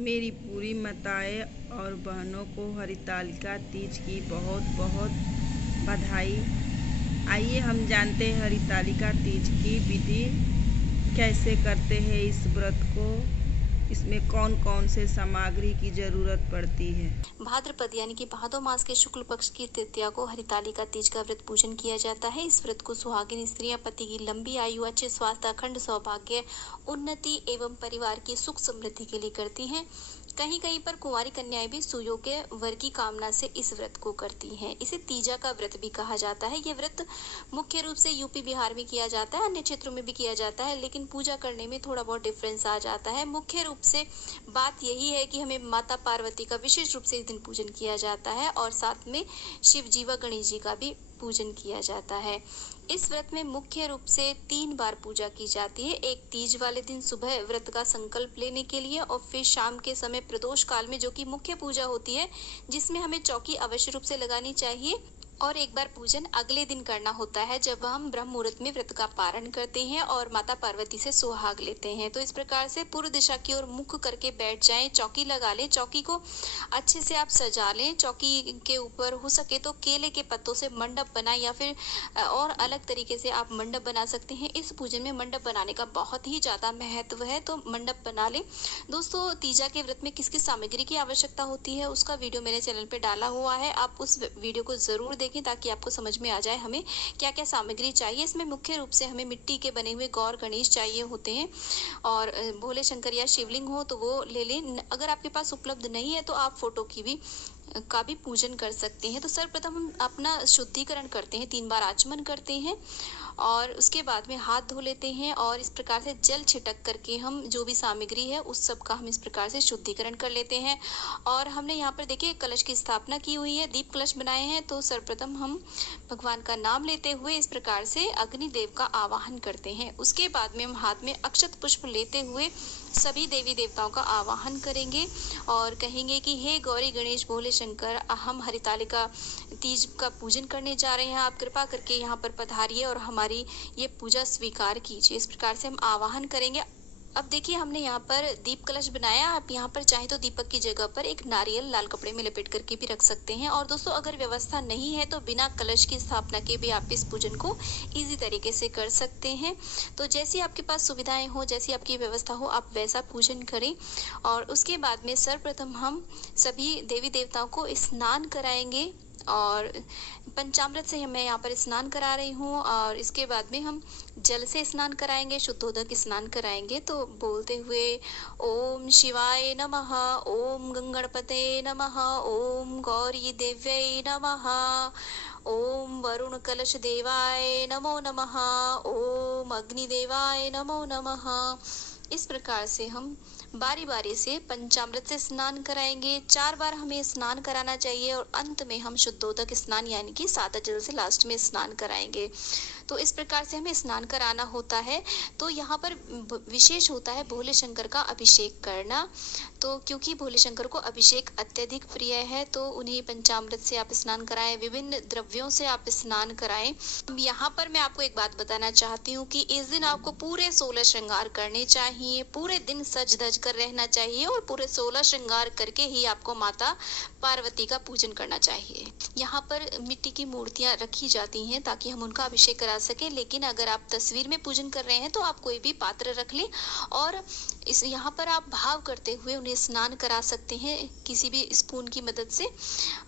मेरी पूरी माताएं और बहनों को हरितालिका तीज की बहुत बहुत बधाई। आइए हम जानते हैं हरितालिका तीज की विधि कैसे करते हैं इस व्रत को। इसमें कौन कौन से सामग्री की जरूरत पड़ती है। भाद्रपद यानी कि भादो मास के शुक्ल पक्ष की तृतीया को हरितालिका तीज का व्रत पूजन किया जाता है। इस व्रत को सुहागिन स्त्रियां पति की लंबी आयु, अच्छे स्वास्थ्य, अखंड सौभाग्य, उन्नति एवं परिवार की सुख समृद्धि के लिए करती हैं। कहीं कहीं पर कुंवारी कन्याएं भी सुयोग्य वर की कामना से इस व्रत को करती हैं। इसे तीजा का व्रत भी कहा जाता है। ये व्रत मुख्य रूप से यूपी बिहार में किया जाता है, अन्य क्षेत्रों में भी किया जाता है, लेकिन पूजा करने में थोड़ा बहुत डिफरेंस आ जाता है। मुख्य रूप से बात यही है कि हमें माता पार्वती का विशेष रूप से इस दिन पूजन किया जाता है और साथ में शिव जी व गणेश जी का भी पूजन किया जाता है। इस व्रत में मुख्य रूप से 3 बार पूजा की जाती है। एक तीज वाले दिन सुबह व्रत का संकल्प लेने के लिए और फिर शाम के समय प्रदोष काल में, जो कि मुख्य पूजा होती है, जिसमें हमें चौकी अवश्य रूप से लगानी चाहिए। और एक बार पूजन अगले दिन करना होता है, जब हम ब्रह्म मुहूर्त में व्रत का पारण करते हैं और माता पार्वती से सुहाग लेते हैं। तो इस प्रकार से पूर्व दिशा की ओर मुख करके बैठ जाएं, चौकी लगा लें, चौकी को अच्छे से आप सजा लें। चौकी के ऊपर हो सके तो केले के पत्तों से मंडप बनाएं या फिर और अलग तरीके से आप मंडप बना सकते हैं। इस पूजन में मंडप बनाने का बहुत ही ज्यादा महत्व है, तो मंडप बना लें। दोस्तों, तीजा के व्रत में किस किस सामग्री की आवश्यकता होती है उसका वीडियो मेरे चैनल पे डाला हुआ है, आप उस वीडियो को जरूर देखें ताकि आपको समझ में आ जाए हमें क्या क्या सामग्री चाहिए। इसमें मुख्य रूप से हमें मिट्टी के बने हुए गौर गणेश चाहिए होते हैं और भोले शंकर या शिवलिंग हो तो वो ले लें। अगर आपके पास उपलब्ध नहीं है तो आप फोटो का भी पूजन कर सकते हैं। तो सर्वप्रथम हम अपना शुद्धिकरण करते हैं, 3 बार आचमन करते हैं और उसके बाद में हाथ धो लेते हैं और इस प्रकार से जल छिटक करके हम जो भी सामग्री है उस सब का हम इस प्रकार से शुद्धिकरण कर लेते हैं। और हमने यहाँ पर देखिए कलश की स्थापना की हुई है, दीप कलश बनाए हैं। तो सर्वप्रथम हम भगवान का नाम लेते हुए इस प्रकार से अग्निदेव का आवाहन करते हैं। उसके बाद में हम हाथ में अक्षत पुष्प लेते हुए सभी देवी देवताओं का आवाहन करेंगे और कहेंगे कि हे गौरी गणेश भोले शंकर, हम हरितालिका तीज का पूजन करने जा रहे हैं, आप कृपा करके यहाँ पर पधारिए और हमारी ये पूजा स्वीकार कीजिए। इस प्रकार से हम आवाहन करेंगे। अब देखिए हमने यहाँ पर दीप कलश बनाया। आप यहाँ पर चाहे तो दीपक की जगह पर एक नारियल लाल कपड़े में लपेट करके भी रख सकते हैं। और दोस्तों, अगर व्यवस्था नहीं है तो बिना कलश की स्थापना के भी आप इस पूजन को इजी तरीके से कर सकते हैं। तो जैसी आपके पास सुविधाएं हो, जैसी आपकी व्यवस्था हो, आप वैसा पूजन करें। और उसके बाद में सर्वप्रथम हम सभी देवी देवताओं को स्नान कराएंगे और पंचामृत से मैं यहाँ पर स्नान करा रही हूँ और इसके बाद में हम जल से स्नान कराएंगे, शुद्धोदक स्नान कराएंगे। तो बोलते हुए ओम शिवाय नमः, ओम गंगणपते नमः, ओम गौरी देव्यै नमः, ओम वरुण कलश देवाय नमो नमः, ओम अग्निदेवाय नमो नमः। इस प्रकार से हम बारी बारी से पंचामृत से स्नान कराएंगे। 4 बार हमें स्नान कराना चाहिए और अंत में हम शुद्धोदक स्नान यानी कि सादा जल से लास्ट में स्नान कराएंगे। तो इस प्रकार से हमें स्नान कराना होता है। तो यहाँ पर विशेष होता है भोले शंकर का अभिषेक करना। तो क्योंकि भोले शंकर को अभिषेक अत्यधिक प्रिय है तो उन्हें पंचामृत से आप स्नान कराएं, विभिन्न द्रव्यों से आप स्नान कराएं। यहाँ पर मैं आपको एक बात बताना चाहती हूँ कि इस दिन आपको पूरे 16 श्रृंगार करने चाहिए, पूरे दिन सज धज कर रहना चाहिए और पूरे 16 श्रृंगार करके ही आपको माता पार्वती का पूजन करना चाहिए। यहाँ पर मिट्टी की मूर्तियां रखी जाती हैं ताकि हम उनका अभिषेक करा सके, लेकिन अगर आप तस्वीर में पूजन कर रहे हैं तो आप कोई भी पात्र रख लें और इस यहाँ पर आप भाव करते हुए उन्हें स्नान करा सकते हैं किसी भी स्पून की मदद से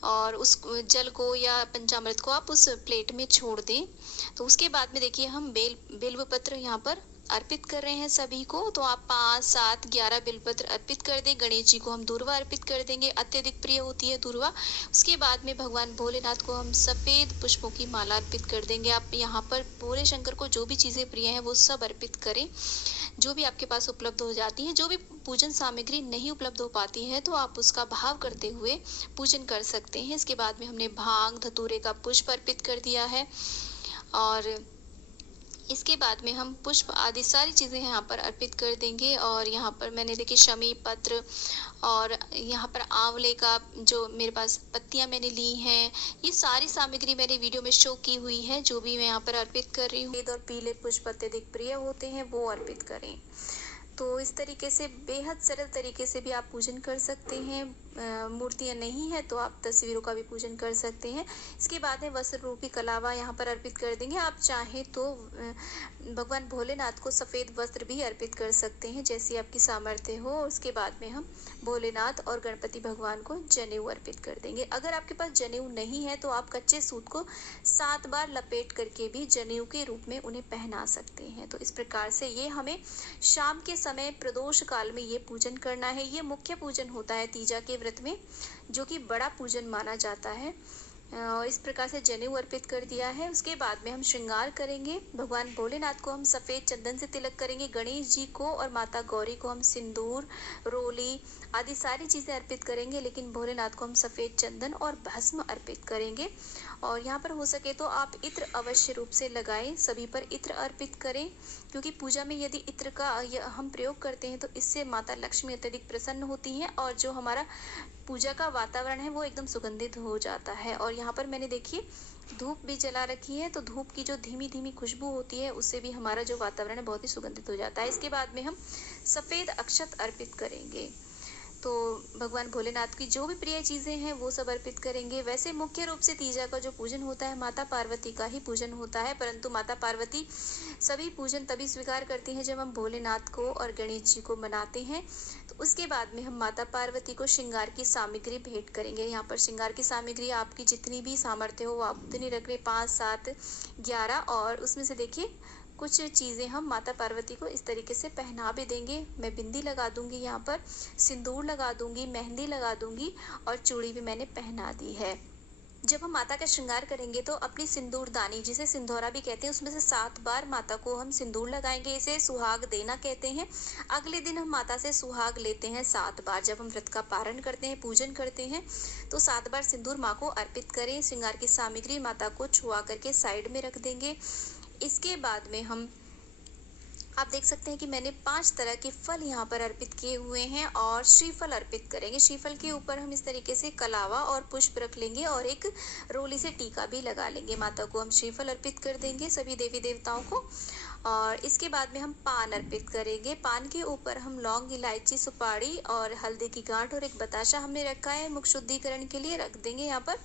और उस जल को या पंचामृत को आप उस प्लेट में छोड़ दें। तो उसके बाद में देखिए हम बेल पत्र यहाँ पर अर्पित कर रहे हैं सभी को। तो आप 5, 7, 11 बिलपत्र अर्पित कर दें। गणेश जी को हम दूर्वा अर्पित कर देंगे, अत्यधिक प्रिय होती है दूर्वा। उसके बाद में भगवान भोलेनाथ को हम सफेद पुष्पों की माला अर्पित कर देंगे। आप यहाँ पर भोले शंकर को जो भी चीजें प्रिय हैं वो सब अर्पित करें, जो भी आपके पास उपलब्ध हो जाती है। जो भी पूजन सामग्री नहीं उपलब्ध हो पाती है तो आप उसका भाव करते हुए पूजन कर सकते हैं। इसके बाद में हमने भांग धतूरे का पुष्प अर्पित कर दिया है और इसके बाद में हम पुष्प आदि सारी चीज़ें यहाँ पर अर्पित कर देंगे। और यहाँ पर मैंने देखिए शमी पत्र और यहाँ पर आंवले का जो मेरे पास पत्तियाँ मैंने ली हैं, ये सारी सामग्री मैंने वीडियो में शो की हुई है। जो भी मैं यहाँ पर अर्पित कर रही हूँ, और पीले पुष्प अत्यधिक प्रिय होते हैं वो अर्पित करें। तो इस तरीके से बेहद सरल तरीके से भी आप पूजन कर सकते हैं। मूर्तियाँ नहीं है तो आप तस्वीरों का भी पूजन कर सकते हैं। इसके बाद में वस्त्र रूपी कलावा यहाँ पर अर्पित कर देंगे। आप चाहें तो भगवान भोलेनाथ को सफ़ेद वस्त्र भी अर्पित कर सकते हैं, जैसी आपकी सामर्थ्य हो। उसके बाद में हम भोलेनाथ और गणपति भगवान को जनेऊ अर्पित कर देंगे। अगर आपके पास जनेऊ नहीं है तो आप कच्चे सूत को 7 बार लपेट करके भी जनेऊ के रूप में उन्हें पहना सकते हैं। तो इस प्रकार से ये हमें शाम के समय प्रदोष काल में ये पूजन करना है। ये मुख्य पूजन होता है तीजा के व्रत में, जो कि बड़ा पूजन माना जाता है। और इस प्रकार से जनेऊ अर्पित कर दिया है। उसके बाद में हम श्रृंगार करेंगे। भगवान भोलेनाथ को हम सफ़ेद चंदन से तिलक करेंगे। गणेश जी को और माता गौरी को हम सिंदूर, रोली आदि सारी चीज़ें अर्पित करेंगे, लेकिन भोलेनाथ को हम सफ़ेद चंदन और भस्म अर्पित करेंगे। और यहाँ पर हो सके तो आप इत्र अवश्य रूप से लगाएं, सभी पर इत्र अर्पित करें, क्योंकि पूजा में यदि इत्र का हम प्रयोग करते हैं तो इससे माता लक्ष्मी अत्यधिक प्रसन्न होती हैं और जो हमारा पूजा का वातावरण है वो एकदम सुगंधित हो जाता है। और यहाँ पर मैंने देखिए धूप भी जला रखी है, तो धूप की जो धीमी धीमी खुशबू होती है उससे भी हमारा जो वातावरण है बहुत ही सुगंधित हो जाता है। इसके बाद में हम सफ़ेद अक्षत अर्पित करेंगे। तो भगवान भोलेनाथ की जो भी प्रिय चीज़ें हैं वो सब अर्पित करेंगे। वैसे मुख्य रूप से तीजा का जो पूजन होता है माता पार्वती का ही पूजन होता है, परंतु माता पार्वती सभी पूजन तभी स्वीकार करती हैं जब हम भोलेनाथ को और गणेश जी को मनाते हैं। तो उसके बाद में हम माता पार्वती को श्रृंगार की सामग्री भेंट करेंगे। यहाँ पर श्रृंगार की सामग्री आपकी जितनी भी सामर्थ्य हो आप उतनी रख लें, 5, 7, 11। और उसमें से देखिए कुछ चीज़ें हम माता पार्वती को इस तरीके से पहना भी देंगे। मैं बिंदी लगा दूंगी, यहाँ पर सिंदूर लगा दूंगी, मेहंदी लगा दूंगी और चूड़ी भी मैंने पहना दी है। जब हम माता का श्रृंगार करेंगे तो अपनी सिंदूरदानी, जिसे सिंदूरा भी कहते हैं, उसमें से 7 बार माता को हम सिंदूर लगाएंगे। इसे सुहाग देना कहते हैं। अगले दिन हम माता से सुहाग लेते हैं 7 बार। जब हम व्रत का पारण करते हैं, पूजन करते हैं, तो 7 बार सिंदूर माँ को अर्पित करें। श्रृंगार की सामग्री माता को छुआ करके साइड में रख देंगे। इसके बाद में हम आप देख सकते हैं कि मैंने 5 तरह के फल यहाँ पर अर्पित किए हुए हैं और श्रीफल अर्पित करेंगे। श्रीफल के ऊपर हम इस तरीके से कलावा और पुष्प रख लेंगे और एक रोली से टीका भी लगा लेंगे। माता को हम श्रीफल अर्पित कर देंगे, सभी देवी देवताओं को। और इसके बाद में हम पान अर्पित करेंगे। पान के ऊपर हम लौंग, इलायची, सुपारी और हल्दी की गांठ और एक बताशा हमने रखा है मुख शुद्धिकरण के लिए, रख देंगे यहाँ पर।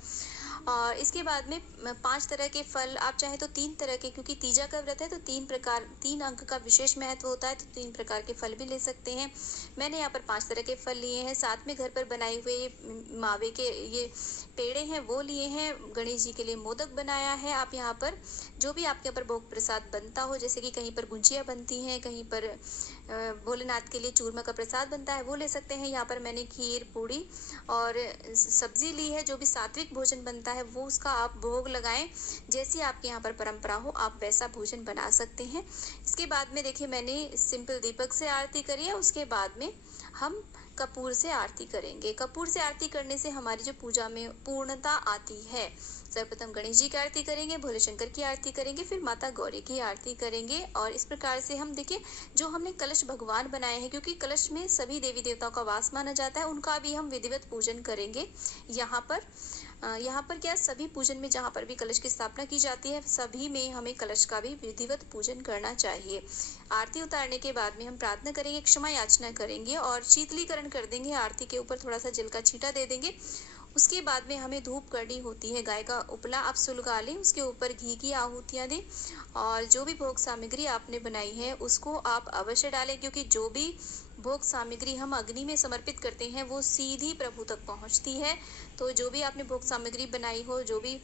और इसके बाद में 5 तरह के फल, आप चाहे तो 3 तरह के, क्योंकि तीजा का व्रत है तो 3 अंक का विशेष महत्व होता है, तो 3 प्रकार के फल भी ले सकते हैं। मैंने यहाँ पर 5 तरह के फल लिए हैं। साथ में घर पर बनाए हुए मावे के ये पेड़े हैं वो लिए हैं। गणेश जी के लिए मोदक बनाया है। आप यहाँ पर जो भी आपके यहाँ पर भोग प्रसाद बनता हो, जैसे कि कहीं पर गुंजिया बनती हैं, कहीं पर भोलेनाथ के लिए चूरमा का प्रसाद बनता है, वो ले सकते हैं। यहाँ पर मैंने खीर, पूड़ी और सब्जी ली है। जो भी सात्विक भोजन बनता है वो उसका आप भोग लगाएं। जैसी आपके यहाँ पर परंपरा हो आप वैसा भोजन बना सकते हैं। इसके बाद में देखिए मैंने सिंपल दीपक से आरती करी है। उसके बाद में हम कपूर से आरती करेंगे। कपूर से आरती करने से हमारी जो पूजा में पूर्णता आती है। सर्वप्रथम गणेश जी की आरती करेंगे, भोले शंकर की आरती करेंगे, फिर माता गौरी की आरती करेंगे। और इस प्रकार से हम देखिए जो हमने कलश भगवान बनाए हैं, क्योंकि कलश में सभी देवी देवताओं का वास माना जाता है, उनका भी हम विधिवत पूजन करेंगे। यहाँ पर क्या सभी पूजन में जहाँ पर भी कलश की स्थापना की जाती है सभी में हमें कलश का भी विधिवत पूजन करना चाहिए। आरती उतारने के बाद में हम प्रार्थना करेंगे, क्षमा याचना करेंगे और शीतलीकरण कर देंगे। आरती के ऊपर थोड़ा सा जल का छींटा दे देंगे। उसके बाद में हमें धूप करनी होती है। गाय का उपला आप सुलगा लें, उसके ऊपर घी की आहुतियाँ दें और जो भी भोग सामग्री आपने बनाई है उसको आप अवश्य डालें, क्योंकि जो भी भोग सामग्री हम अग्नि में समर्पित करते हैं वो सीधी प्रभु तक पहुंचती है। तो जो भी आपने भोग सामग्री बनाई हो, जो भी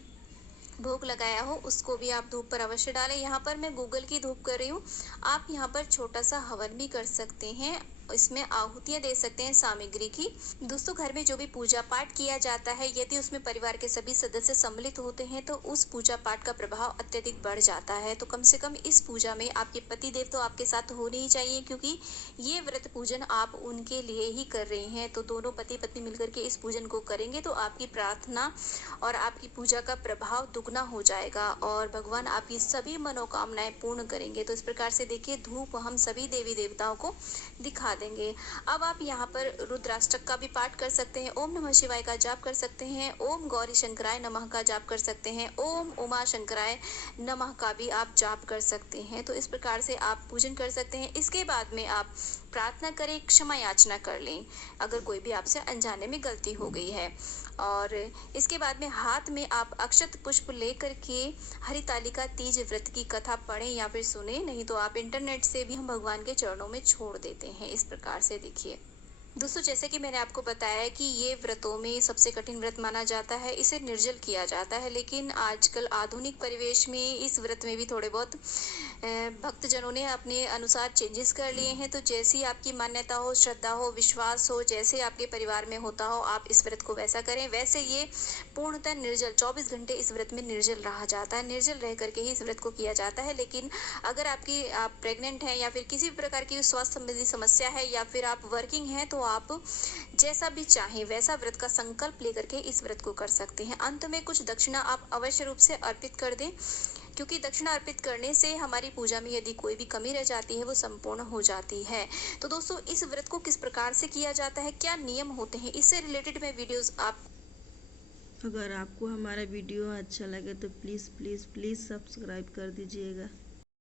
भोग लगाया हो, उसको भी आप धूप पर अवश्य डालें। यहाँ पर मैं गूगल की धूप कर रही हूँ। आप यहाँ पर छोटा सा हवन भी कर सकते हैं, इसमें आहुतियाँ दे सकते हैं सामग्री की। दोस्तों घर में जो भी पूजा पाठ किया जाता है, यदि उसमें परिवार के सभी सदस्य सम्मिलित होते हैं तो उस पूजा पाठ का प्रभाव अत्यधिक बढ़ जाता है। तो कम से कम इस पूजा में आपके पति देव तो आपके साथ होने ही चाहिए, क्योंकि ये व्रत पूजन आप उनके लिए ही कर रहे हैं। तो दोनों पति पत्नी मिलकर के इस पूजन को करेंगे तो आपकी प्रार्थना और आपकी पूजा का प्रभाव दुगना हो जाएगा और भगवान आपकी सभी मनोकामनाएं पूर्ण करेंगे। तो इस प्रकार से देखिए धूप हम सभी देवी देवताओं को दिखा देंगे। अब आप यहाँ पर रुद्राष्टक का भी पाठ कर सकते हैं, ओम नमः शिवाय का जाप कर सकते हैं, ओम गौरी शंकराय नमः का जाप कर सकते हैं, ओम उमा शंकराय नमः का भी आप जाप कर सकते हैं। तो इस प्रकार से आप पूजन कर सकते हैं। इसके बाद में आप प्रार्थना करें, क्षमा याचना कर लें अगर कोई भी आपसे अनजाने में गलती हो गई है। और इसके बाद में हाथ में आप अक्षत पुष्प लेकर के हरितालिका तीज व्रत की कथा पढ़ें या फिर सुने, नहीं तो आप इंटरनेट से भी हम भगवान के चरणों में छोड़ देते हैं। इस प्रकार से देखिए दोस्तों, जैसे कि मैंने आपको बताया कि ये व्रतों में सबसे कठिन व्रत माना जाता है, इसे निर्जल किया जाता है। लेकिन आजकल आधुनिक परिवेश में इस व्रत में भी थोड़े बहुत भक्तजनों ने अपने अनुसार चेंजेस कर लिए हैं। तो जैसी आपकी मान्यता हो, श्रद्धा हो, विश्वास हो, जैसे आपके परिवार में होता हो, आप इस व्रत को वैसा करें। वैसे ये पूर्णतः निर्जल 24 घंटे इस व्रत में निर्जल रहा जाता है, निर्जल रह करके ही इस व्रत को किया जाता है। लेकिन अगर आप प्रेग्नेंट हैं या फिर किसी भी प्रकार की स्वास्थ्य संबंधी समस्या है या फिर आप वर्किंग हैं, तो आप जैसा भी चाहें वैसा व्रत का संकल्प लेकर के इस व्रत को कर सकते हैं। अंत में कुछ दक्षिणा आप अवश्य रूप से अर्पित कर दें, क्योंकि दक्षिणा अर्पित करने से हमारी पूजा में यदि कोई भी कमी रह जाती है वो संपूर्ण हो जाती है। तो दोस्तों, इस व्रत को किस प्रकार से किया जाता है, क्या नियम होते हैं, इससे रिलेटेड मैं वीडियोस आप अगर आपको हमारा वीडियो अच्छा लगे तो प्लीज़ प्लीज़ प्लीज़ सब्सक्राइब कर दीजिएगा।